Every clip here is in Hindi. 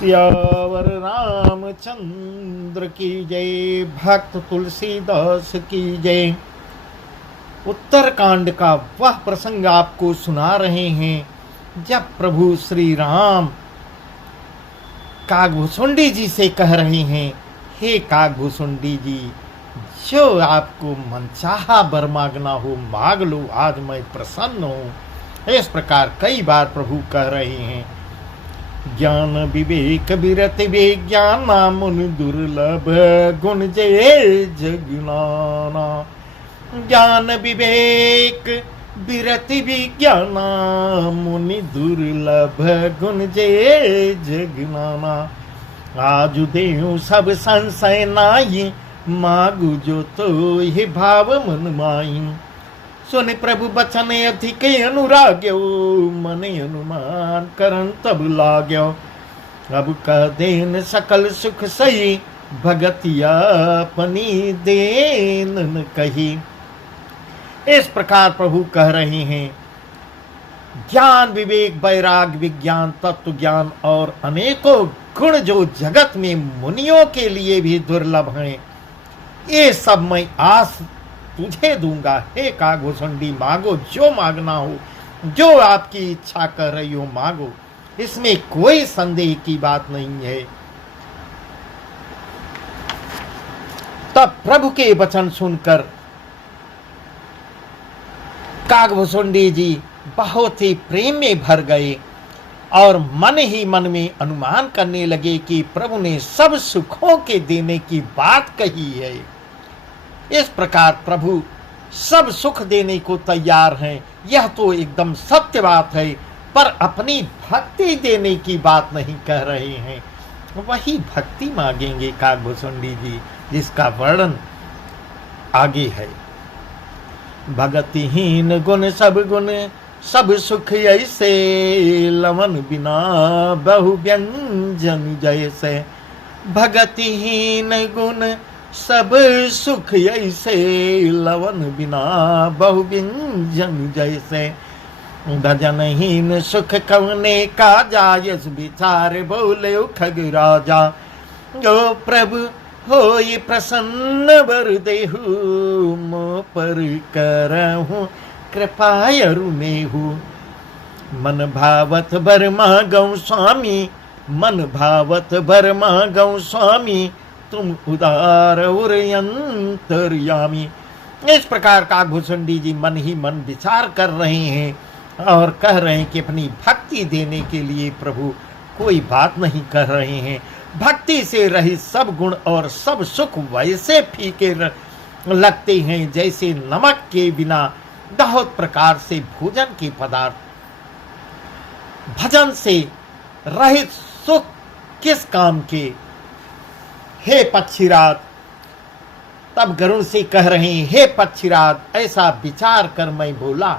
सियावर रामचंद्र की जय। भक्त तुलसीदास की जय। उत्तरकांड का वह प्रसंग आपको सुना रहे हैं जब प्रभु श्री राम कागभूषुंडी जी से कह रहे हैं, हे कागभूषुंडी जी, जो आपको मनचाहा वर मांगना हो मांग लो, आज मैं प्रसन्न हूँ। इस प्रकार कई बार प्रभु कह रहे हैं। ज्ञान विवेक विरति विज्ञान मुनि दुर्लभ गुण जय जगनाना। ज्ञान विवेक विरति विज्ञान मुनि दुर्लभ गुण जय जगनाना। आजु देहु सब संशय नाई, मागु जो तो ही भाव मन माई। सुन प्रभु बचन अधिक अनुराग्यो, मन अनुमान करन तब लाग्यो। अब कह देन सकल सुख सही, भगतिया अपनी देन न कही। इस प्रकार प्रभु कह रहे हैं, ज्ञान विवेक वैराग विज्ञान तत्व ज्ञान और अनेकों गुण जो जगत में मुनियों के लिए भी दुर्लभ हैं, ये सब मैं आज तुझे दूंगा। हे कागभूषुंडी, मांगो जो मांगना हो, जो आपकी इच्छा कर रही हो मांगो, इसमें कोई संदेह की बात नहीं है। तब प्रभु के वचन सुनकर कागभूषुंडी जी बहुत ही प्रेम में भर गए और मन ही मन में अनुमान करने लगे कि प्रभु ने सब सुखों के देने की बात कही है। इस प्रकार प्रभु सब सुख देने को तैयार हैं, यह तो एकदम सत्य बात है, पर अपनी भक्ति देने की बात नहीं कह रहे हैं। वही भक्ति मांगेंगे कागभूषुंडी जी, जिसका वर्णन आगे है। भगतिहीन गुण सब सुख ऐसे, लवन बिना बहु व्यंजन जैसे। भगतिहीन गुण सब सुख ऐसे, लवन बिना बहु व्यंजन जैसे। भजनहीन सुख कवने का जायस, विचार बोले खग राजा। ओ प्रभु होई प्रसन्न वर देहु, मो पर करहु कृपा अरुनेहु। मन भावत वर मांगौ स्वामी, मन भावत वर मांगौ स्वामी, तुम उदार और अंतर्यामी। इस प्रकार कागभूषुंडी जी मन ही मन विचार कर रहे हैं और कह रहे हैं कि अपनी भक्ति देने के लिए प्रभु कोई बात नहीं कर रहे हैं। भक्ति से रहित सब गुण और सब सुख वैसे फीके लगते हैं जैसे नमक के बिना बहुत प्रकार से भोजन के पदार्थ। भजन से रहित सुख किस काम के। हे पक्षीराज, तब गरुड़ से कह रहे हैं, हे पक्षीराज, ऐसा विचार कर मैं बोला।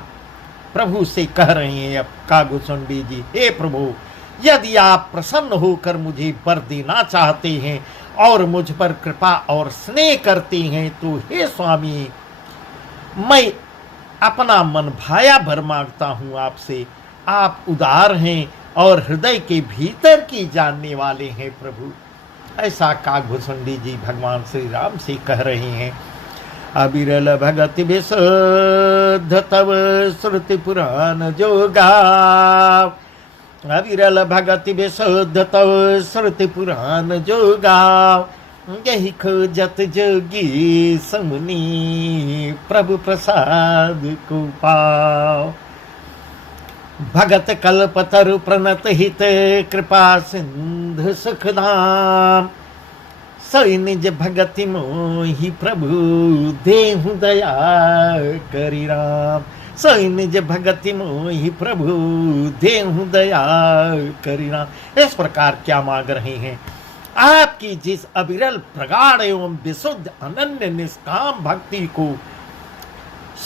प्रभु से कह रहे हैं अब कागभूषुंडी जी, हे प्रभु, यदि आप प्रसन्न होकर मुझे वर देना चाहते हैं और मुझ पर कृपा और स्नेह करते हैं, तो हे स्वामी, मैं अपना मन भाया भर मांगता हूं आपसे। आप उदार हैं और हृदय के भीतर की जानने वाले हैं प्रभु। ऐसा कागभूषुंडी जी भगवान श्री राम से कह रहे हैं। अविरल भगति विशुद्ध तव श्रुति पुराण जोगा। अविरल भगति विशुद्ध तव श्रुति पुराण जोगा। यही खोजत जोगी समुनि, प्रभु प्रसाद को पाओ। भगत कल्पतरु प्रणत हित, कृपा सिंधु सुखधाम। सोई निज भगति मोहि प्रभु, देहु दया करि राम। सोई निज भगति मोहि प्रभु, देहु दया करि राम। इस प्रकार क्या मांग रहे हैं? आपकी जिस अविरल प्रगाढ़ एवं विशुद्ध अनन्य निष्काम भक्ति को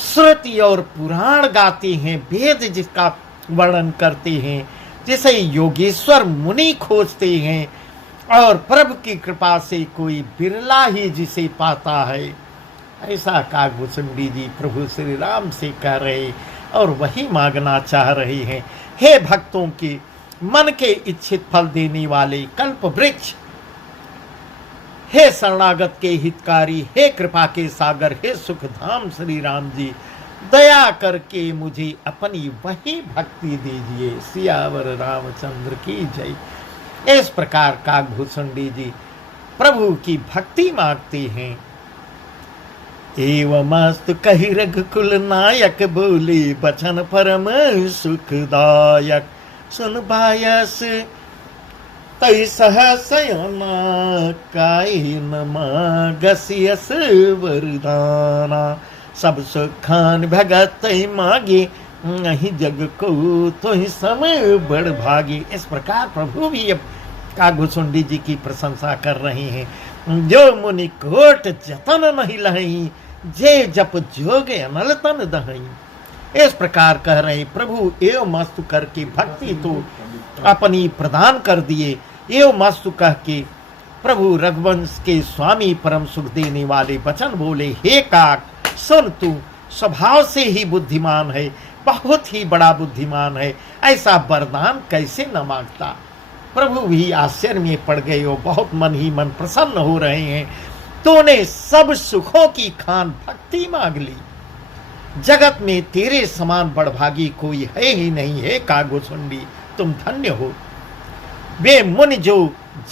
श्रुति और पुराण गाते हैं, वेद जिसका वर्णन करते हैं, जिसे योगेश्वर मुनि खोजते हैं, और प्रभु की कृपा से कोई बिरला ही जिसे पाता है, ऐसा कागभूषुंडी जी प्रभु श्री राम से कह रहे और वही मांगना चाह रहे हैं। हे भक्तों की मन के इच्छित फल देने वाले कल्प वृक्ष, हे शरणागत के हितकारी, हे कृपा के सागर, हे सुखधाम श्री राम जी, दया करके मुझे अपनी वही भक्ति दीजिए। सियावर रामचंद्र की जय। इस प्रकार काकभूषुंडी जी प्रभु की भक्ति मांगते हैं। एवमस्तु कहि रघुकुल नायक, बोले बचन परम सुखदायक। सुन बायस तै सहसयना, काई न मागसियस वरदाना। सब सुखान भगत तै मागे, नहीं जग को तो ही समय बड़ भागी। इस प्रकार प्रभु भी अब काकभूषुंडी जी की प्रशंसा कर रहे हैं। जो मुनि कोट जतन नहीं लही, जे जप जोग अनल तन दहई। इस प्रकार कह रहे प्रभु एवं मस्तु करके भक्ति तो अपनी प्रदान कर दिए। एवं मस्तु कह के प्रभु रघुवंश के स्वामी परम सुख देने वाले वचन बोले, हे काक सुन, तू स्वभाव से ही बुद्धिमान है, बहुत ही बड़ा बुद्धिमान है, ऐसा वरदान कैसे न मांगता। प्रभु भी आश्चर्य में पड़ गए और बहुत मन ही मन प्रसन्न हो रहे हैं। तूने सब सुखों की खान भक्ति मांग ली। जगत में तेरे समान बड़भागी कोई है ही नहीं। है काकभूषुंडी, तुम धन्य हो। वे मुनि जो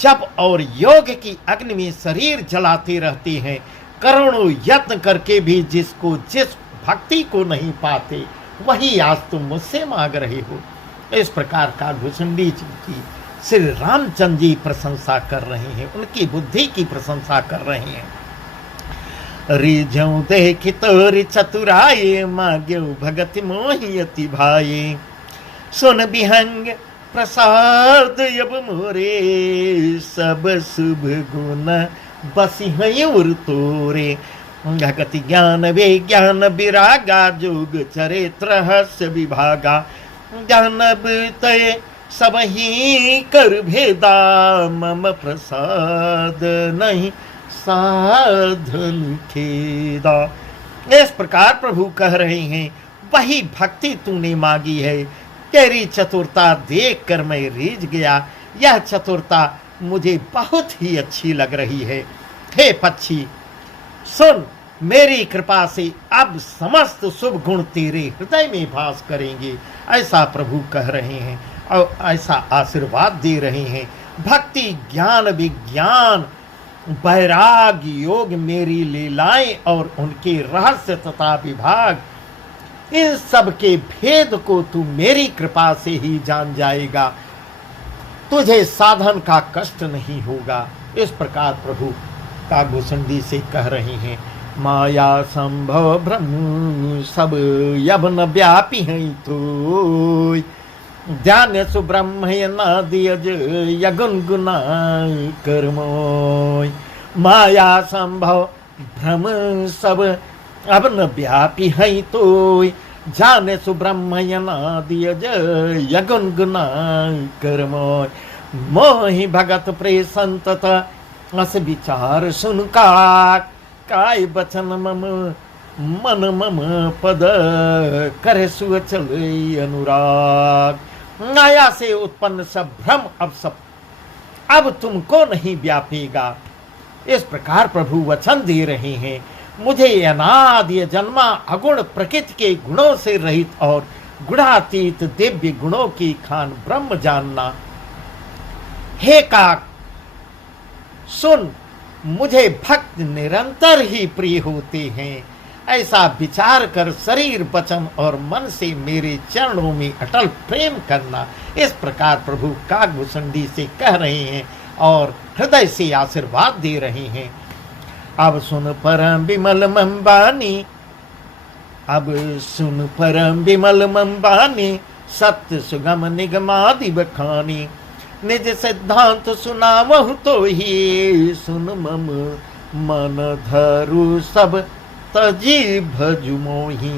जप और योग की अग्नि में शरीर जलाते रहते हैं, करोड़ों यत्न करके भी जिसको जिस भक्ति को नहीं पाते, वही आज तुम मुझसे मांग रहे हो। इस प्रकार काकभूषुंडी जी की श्री रामचंद्र जी प्रशंसा कर रहे हैं, उनकी बुद्धि की प्रशंसा कर रहे हैं। रिझऊ देख तोर चतुराए, माग्यो भगत मोहि अति भाए। सुन बिहंग प्रसाद अब मोरे, सब शुभ गुण बसी हयूर तोरे। भगति ज्ञान विज्ञान विरागा, जोग चरित्र रहस्य विभागा। जानब तय सब ही कर भेदा, मम प्रसाद नहीं साधन खेदा। इस प्रकार प्रभु कह रहे हैं, वही भक्ति तूने मांगी है। तेरी चतुरता देख कर मैं रीझ गया। यह चतुरता मुझे बहुत ही अच्छी लग रही है। हे पक्षी सुन, मेरी कृपा से अब समस्त शुभ गुण तेरे हृदय में भास करेंगे। ऐसा प्रभु कह रहे हैं और ऐसा आशीर्वाद दे रहे हैं। भक्ति ज्ञान विज्ञान वैराग योग मेरी लीलाएं और उनके रहस्य तथा विभाग, इन सब के भेद को तू मेरी कृपा से ही जान जाएगा। तुझे साधन का कष्ट नहीं होगा। इस प्रकार प्रभु काकभूषुंडी से कह रहे हैं। माया संभव ब्रह्म सब यवन व्यापी हैं तो, ध्यान सुब्रह्म नादियज यगुनगुना कर्मोय। माया संभव भ्रम सब अवन व्यापी हैं तो, जाने सुब्रह्म नादियज यगुनगुना कर्मोय। मोहि भगत प्रे संतत अस विचार सुन काक, काय बचन मम मन मम पद करे सुअचल अनुराग। माया से उत्पन्न सब भ्रम अब तुमको नहीं व्यापेगा। इस प्रकार प्रभु वचन दे रहे हैं। मुझे अनादि जन्मा अगुण प्रकृति के गुणों से रहित और गुणातीत दिव्य गुणों की खान ब्रह्म जानना। हे काक सुन, मुझे भक्त निरंतर ही प्रिय होते हैं। ऐसा विचार कर शरीर वचन और मन से मेरे चरणों में अटल प्रेम करना। इस प्रकार प्रभु काकभूषुंडी से कह रहे हैं और हृदय से आशीर्वाद दे रहे हैं। अब सुन परम विमल मंबानी, अब सुन परम विमल मंबानी, सत्य सुगम निगमादि बखानी। निज सिद्धांत सुनावहु तो ही, सुन मम मन धरु सब तजी भजु मोहि।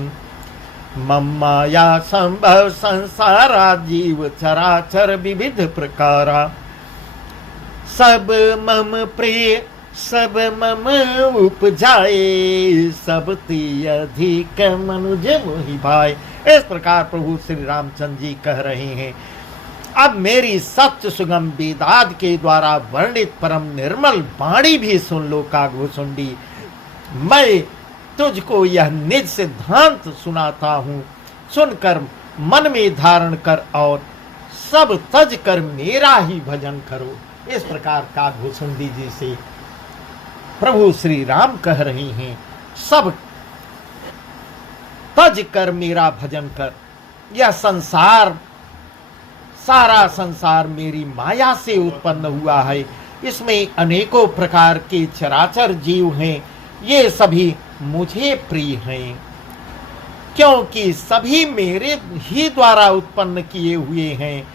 मम माया संभव संसारा, जीव चराचर विविध प्रकारा। सब मम प्रिय सब मम उपजाए, सब ती अधिक मनुज मोहि भाई। इस प्रकार प्रभु श्री रामचंद्र जी कह रहे हैं। अब मेरी सत्य सुगम वेदाद के द्वारा वर्णित परम निर्मल वाणी भी सुन लो काकभूषुंडी। मैं तुझको यह निज सिद्धांत सुनाता हूँ, सुनकर मन में धारण कर और सब तज कर मेरा ही भजन करो। इस प्रकार काकभूषुंडी जी से प्रभु श्री राम कह रहे हैं, सब तज कर मेरा भजन कर। यह संसार, सारा संसार मेरी माया से उत्पन्न हुआ है। इसमें अनेकों प्रकार के चराचर जीव हैं, ये सभी मुझे प्रिय हैं, क्योंकि सभी मेरे ही द्वारा उत्पन्न किए हुए हैं।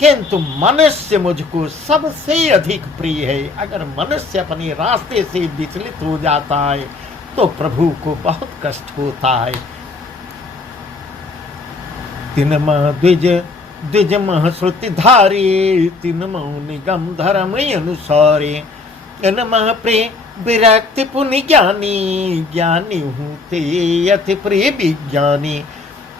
किंतु मनुष्य मुझको सबसे अधिक प्रिय है। अगर मनुष्य अपने रास्ते से विचलित हो जाता है तो प्रभु को बहुत कष्ट होता है। तिनमह द्विजमह श्रुतिधारे, तिनमह निगम धर्म अनुसारे, इनमह प्रिय विरक्ति पुनि ज्ञानी, ज्ञानी हूँ ते अति प्रिय विज्ञानी,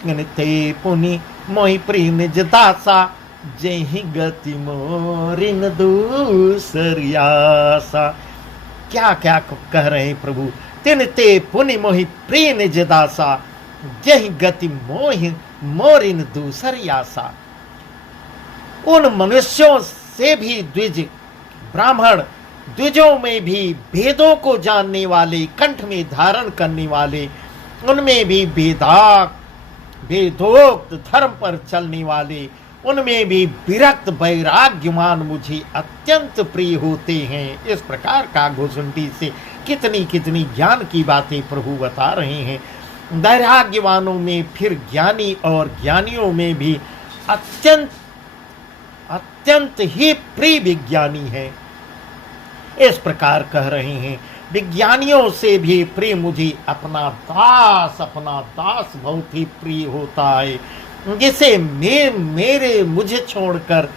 ते पुनि मोहि प्रिय निज दासा, जहि गति मोरिन दूसरी आसा। क्या क्या कह रहे हैं प्रभु। तिन ते पुनि मोहि प्रिय निज दासा, जहि गति मोरिन दूसरी आशा। उन मनुष्यों से भी द्विज ब्राह्मण, द्विजों में भी भेदों को जानने वाले, कंठ में धारण करने वाले, उनमें भी वेदोक्त धर्म पर चलने वाले, उनमें भी विरक्त वैराग्यमान मुझे अत्यंत प्रिय होते हैं। इस प्रकार काकभूषुंडी से कितनी कितनी ज्ञान की बातें प्रभु बता रहे हैं। वैराग्यवानों में फिर ज्ञानी और ज्ञानियों में भी अत्यंत अत्यंत ही प्रिय विज्ञानी है। इस प्रकार कह रहे हैं, विज्ञानियों से भी प्रिय मुझे अपना दास बहुत ही प्रिय होता है, जिसे मुझे छोड़कर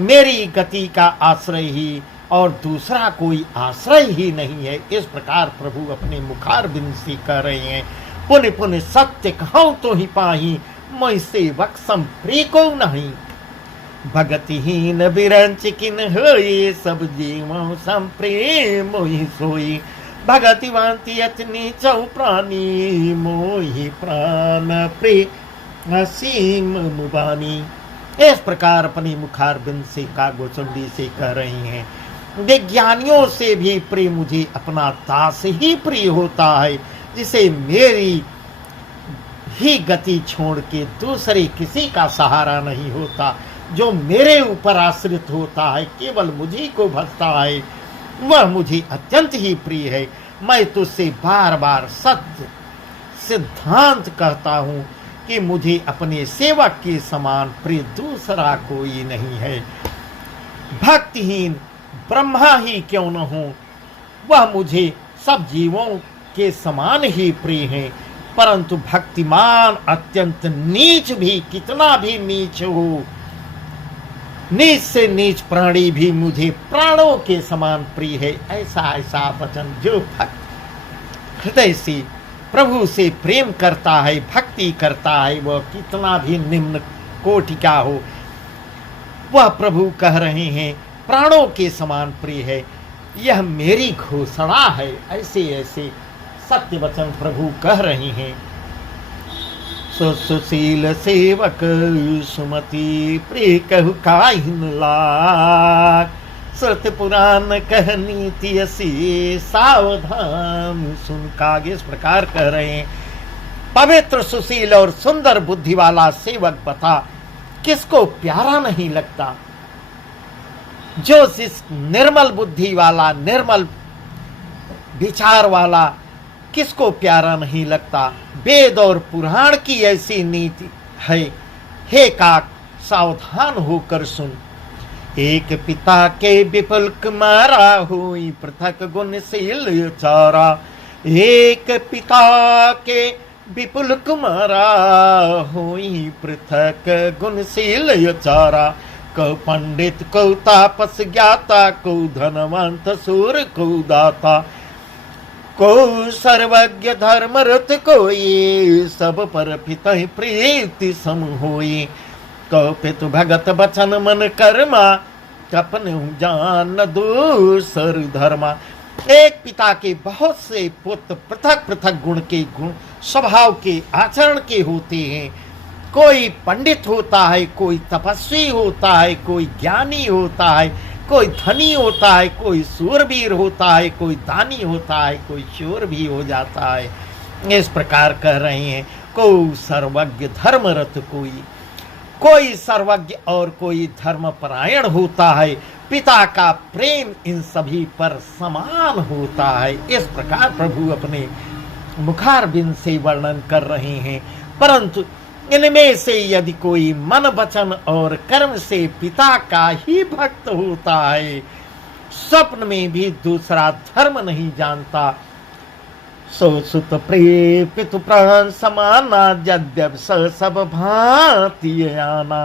मेरी गति का आश्रय ही और दूसरा कोई आश्रय ही नहीं है। इस प्रकार प्रभु अपने मुखारबिंद से कह रहे हैं, पुनि पुनि सत्य कहूँ तो ही पाही, मैं सेवक संप्रिय को नहीं। भगतिहीन बिरंच किन होए, सब जीवों संप्रिय मोहि सोई। भगतिवांति अतनी चौ प्राणी, मोहि प्राण प्रिय असीम मुबानी। इस प्रकार अपनी मुखारबिंद से काकभूषुंडी से कह रहे हैं, विज्ञानियों से भी प्रिय मुझे अपना दास ही प्रिय होता है, जिसे मेरी ही गति छोड़ के दूसरे किसी का सहारा नहीं होता, जो मेरे ऊपर आश्रित होता है, केवल मुझी को भजता है, वह मुझे अत्यंत ही प्रिय है। मैं तुझसे बार बार सत्य सिद्धांत कहता हूँ कि मुझे अपने सेवक के समान प्रिय दूसरा कोई नहीं है। भक्तिहीन ब्रह्मा ही क्यों न हो, वह मुझे सब जीवों के समान ही प्रिय है, परंतु भक्तिमान अत्यंत नीच भी, कितना भी नीच हो, नीच से नीच प्राणी भी मुझे प्राणों के समान प्रिय है। ऐसा वचन जो भक्त हृदय से प्रभु से प्रेम करता है, भक्ति करता है, वह कितना भी निम्न कोटि का हो, वह प्रभु कह रहे हैं प्राणों के समान प्रिय है। यह मेरी घोषणा है। ऐसे ऐसे सत्य वचन प्रभु कह रहे हैं। सुशील सेवक सुमति प्रिय कहु काहिन लाग, श्रुत पुराण कह नीति असी सावधान सुन काग। इस प्रकार कह रहे हैं, पवित्र सुशील और सुंदर बुद्धि वाला सेवक बता, किसको प्यारा नहीं लगता। जो इस निर्मल बुद्धि वाला, निर्मल विचार वाला, किसको प्यारा नहीं लगता। वेद और पुराण की ऐसी नीति है। हे काक, सावधान होकर सुन। एक पिता के विपुल कुमारा हुई पृथक गुणशील चारा। एक पिता के विपुल कुमारा हुई पृथक गुणशील चारा। को पंडित को तापस ज्ञाता, को धनवंत सूर को दाता, को सर्वज्ञ धर्म रत कोई, सब पर पिता प्रीति सम होई। तो पितु भगत बचन मन कर्मा, कपन जान दूसर धर्मा। एक पिता के बहुत से पुत्र पृथक पृथक गुण के, गुण स्वभाव के, आचरण के होते हैं। कोई पंडित होता है, कोई तपस्वी होता है, कोई ज्ञानी होता है, कोई धनी होता है, कोई सूरवीर होता है, कोई दानी होता है, कोई शूर भी हो जाता है। इस प्रकार कह रहे हैं, कोई सर्वज्ञ धर्मरत, कोई सर्वज्ञ और कोई धर्मपरायण होता है। पिता का प्रेम इन सभी पर समान होता है। इस प्रकार प्रभु अपने मुखारबिंद से वर्णन कर रहे हैं। परंतु इनमें से यदि कोई मन वचन और कर्म से पिता का ही भक्त होता है, स्वप्न में भी दूसरा धर्म नहीं जानता, सो सुत प्रिय पितु प्राण समाना, यद्यप सब भांति आना।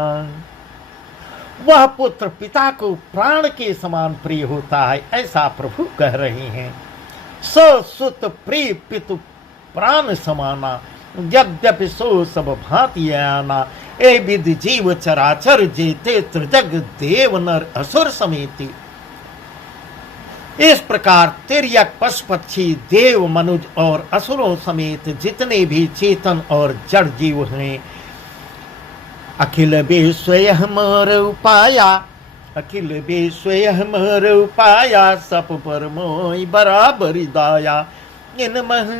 वह पुत्र पिता को प्राण के समान प्रिय होता है, ऐसा प्रभु कह रहे हैं। सो सुत प्रिय पितु प्राण समाना, यद्यपि सो सब भांति आना। ए विद जीव चराचर जेते त्रिजग देव नर असुर समेति। इस प्रकार तिर्यक पशु पक्षी देव मनुज और असुरों समेत जितने भी चेतन और जड़ जीव हैं, अखिल विश्व हमार उपाया, अखिल विश्व हमार उपाया, सब पर मोई बराबरी दाया। इन मह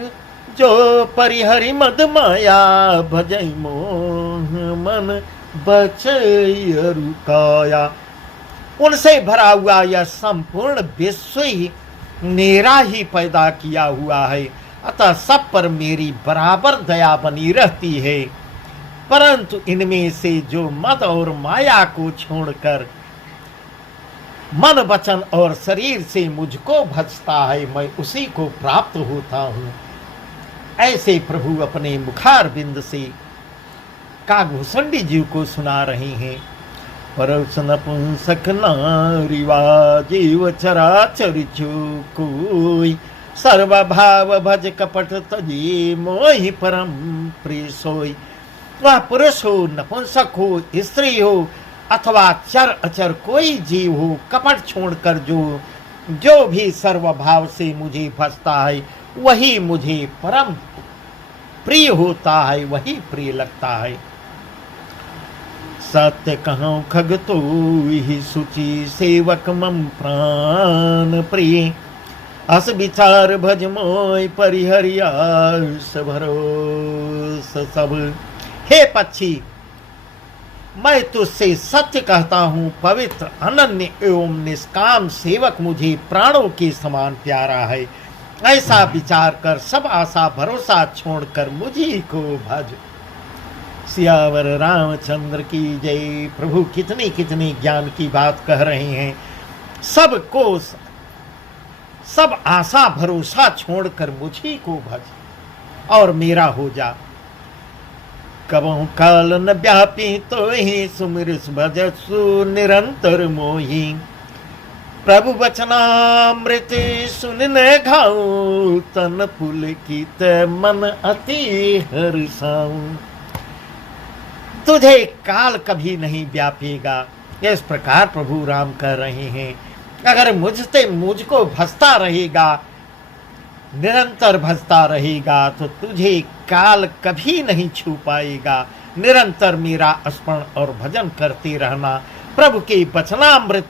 जो परिहरि मद माया, भजई मोह मन बचई रुकाया। उनसे भरा हुआ यह संपूर्ण विश्व ही मेरा ही पैदा किया हुआ है, अतः सब पर मेरी बराबर दया बनी रहती है। परंतु इनमें से जो मद और माया को छोड़कर मन वचन और शरीर से मुझको भजता है, मैं उसी को प्राप्त होता हूँ। ऐसे प्रभु अपने मुखारबिंद से काकभूषुंडी जी को सुना रहे हैं। परस नपुंसक नारीवा जीव चराचर जो कोई, सर्वभाव भज कपट तजी मोहि परम प्रिय सोई। वह पुरुष हो, नपुंसक हो, स्त्री हो अथवा चर अचर कोई जीव हो, कपट छोड़कर जो भी सर्वभाव से मुझे भजता है, वही मुझे परम प्रिय होता है, वही प्रिय लगता है। सत्य कहूँ खग तो ही सुचि, सेवक मम प्राण प्रिय। अस विचार भज मोय परिहरियास भरोस सब। हे पक्षी, मैं तुझसे सत्य कहता हूँ, पवित्र अनन्य एवं निष्काम सेवक मुझे प्राणों के समान प्यारा है। ऐसा विचार कर सब आशा भरोसा छोड़कर मुझी को भज। सियावर रामचंद्र की जय। प्रभु कितनी कितनी ज्ञान की बात कह रहे हैं। सबको सब आशा भरोसा छोड़कर मुझी को भज और मेरा हो जा। कबहु काल न व्यापी तो ही सुमिरस भजसु निरंतर मोही। प्रभु वचनामृत सुन न घाऊ, तन पुलकित मन अति हर्षाऊ। तुझे काल कभी नहीं व्यापेगा, इस प्रकार प्रभु राम कह रहे हैं। अगर मुझको भजता रहेगा, निरंतर भजता रहेगा, तो तुझे काल कभी नहीं छू पाएगा। निरंतर मेरा स्मरण और भजन करते रहना। प्रभु के वचनामृत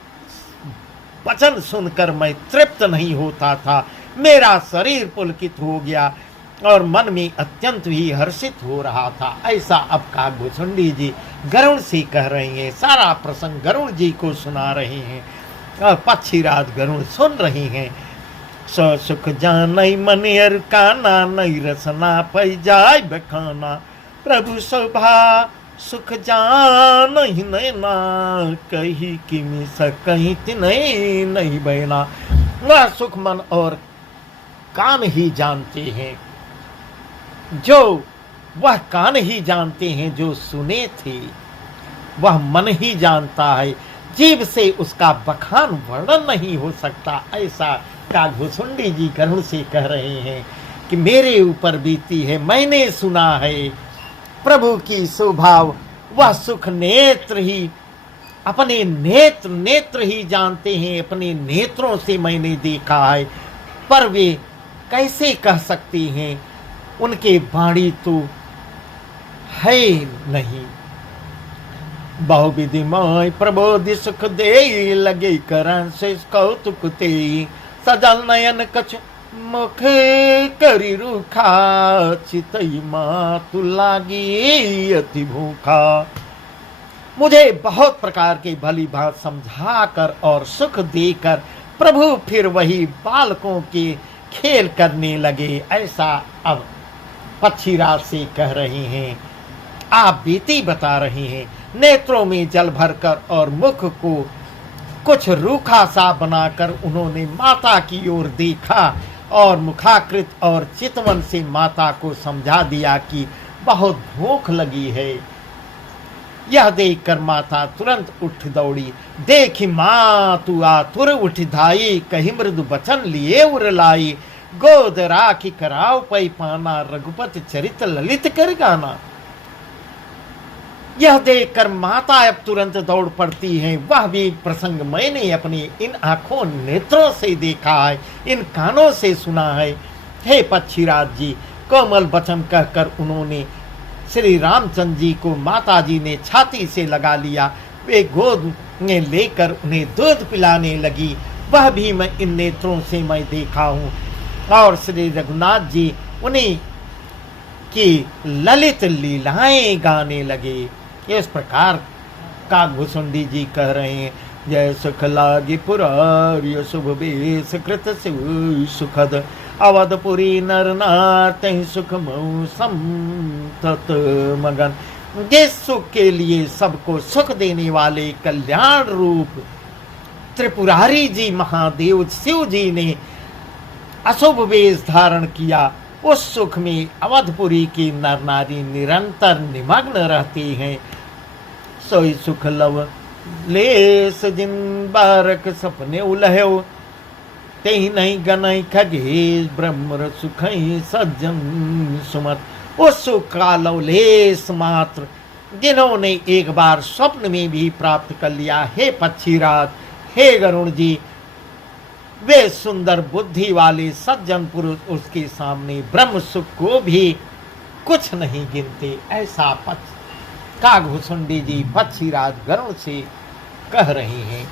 वचन सुनकर मैं तृप्त नहीं होता था, मेरा शरीर पुलकित हो गया और मन में अत्यंत ही हर्षित हो रहा था। ऐसा अब काकभूषुंडी जी गरुड़ से कह रहे हैं। सारा प्रसंग गरुड़ जी को सुना रहे हैं और पक्षीराज गरुड़ सुन रहे हैं। सो सुख जानई मन अर काना, नई रसना पै जाय बखाना। प्रभु शोभा सुख जान ही नैना, कही किमी सकही तिनई नहीं बहना। वह सुख मन और कान ही जानते हैं, वह कान ही जानते हैं जो सुने थे। वह मन ही जानता है, जीव से उसका बखान वर्णन नहीं हो सकता। ऐसा काकभूषुंडी जी गरुड़ से कह रहे हैं कि मेरे ऊपर बीती है, मैंने सुना है। प्रभु की शोभा वह सुख नेत्र ही, अपने नेत्र ही जानते हैं। अपने नेत्रों से मैंने देखा है, पर वे कैसे कह सकते हैं, उनके वाणी तो है नहीं। बहुविधिमय प्रबोधि सुख दे, लगे करण से कौतुक ते, सजल नयन कछ मुख करी रूखा, चितई मातु लागी अति भूखा। मुझे बहुत प्रकार के भली भांति समझा कर और सुख देकर प्रभु फिर वही बालकों के खेल करने लगे, ऐसा अब पक्षीराज से कह रहे हैं। आप बीती बता रहे हैं। नेत्रों में जल भरकर और मुख को कुछ रूखा सा बनाकर उन्होंने माता की ओर देखा और मुखाकृत और चितवन से माता को समझा दिया कि बहुत भूख लगी है। यह देखकर माता तुरंत उठ दौड़ी। देखी माँ तू आतुर उठ धाई, कही मृदु बचन लिए उर लाई, गोद राखी कराव पै पाना, रघुपति चरित ललित कर गाना। यह देखकर माता अब तुरंत दौड़ पड़ती है। वह भी प्रसंग मैंने अपनी इन आंखों नेत्रों से देखा है, इन कानों से सुना है। हे पक्षीराज जी, कोमल वचन कहकर उन्होंने श्री रामचंद्र जी को माता जी ने छाती से लगा लिया। वे गोद में लेकर उन्हें दूध पिलाने लगी। वह भी मैं इन नेत्रों से मैं देखा हूँ। और श्री रघुनाथ जी उन्हीं की ललित लीलाएं गाने लगे। इस प्रकार काकभूषुंडी जी कह रहे हैं। जय सुख लागे पुरार्य शुभ बेस कृत शिव सुखद, अवधपुरी नर नार तहि सुख मौसम तत मगन। जिस सुख के लिए सबको सुख देने वाले कल्याण रूप त्रिपुरारी जी महादेव शिव जी ने अशुभ वेश धारण किया, उस सुख में अवधपुरी की नर नारी निरंतर निमग्न रहती हैं। सोई सुख लव लेस जिन बारक सपने उलहो, तेहि नहीं गनई खगेश ब्रह्म सुखई सज्जन सुमत। उस सुख का लवलेस मात्र जिन्होंने एक बार स्वप्न में भी प्राप्त कर लिया। हे पक्षीराज, हे गरुण जी, वे सुंदर बुद्धि वाले सज्जन पुरुष उसके सामने ब्रह्म सुख को भी कुछ नहीं गिनते। ऐसा काकभूषुंडी जी पक्षीराज गरुड़ से कह रहे हैं।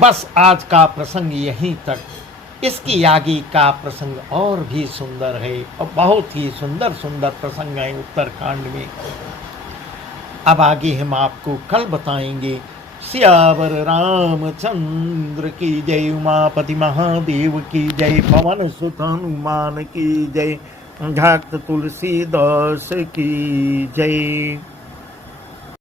बस आज का प्रसंग यहीं तक। इसकी आगे का प्रसंग और भी सुंदर है और बहुत ही सुंदर सुंदर प्रसंग है उत्तरकांड में। अब आगे हम आपको कल बताएंगे। सियावर रामचंद्र की जय, उमापति महादेव की जय, पवन सुत हनुमान की जय, भक्त तुलसीदास की जय।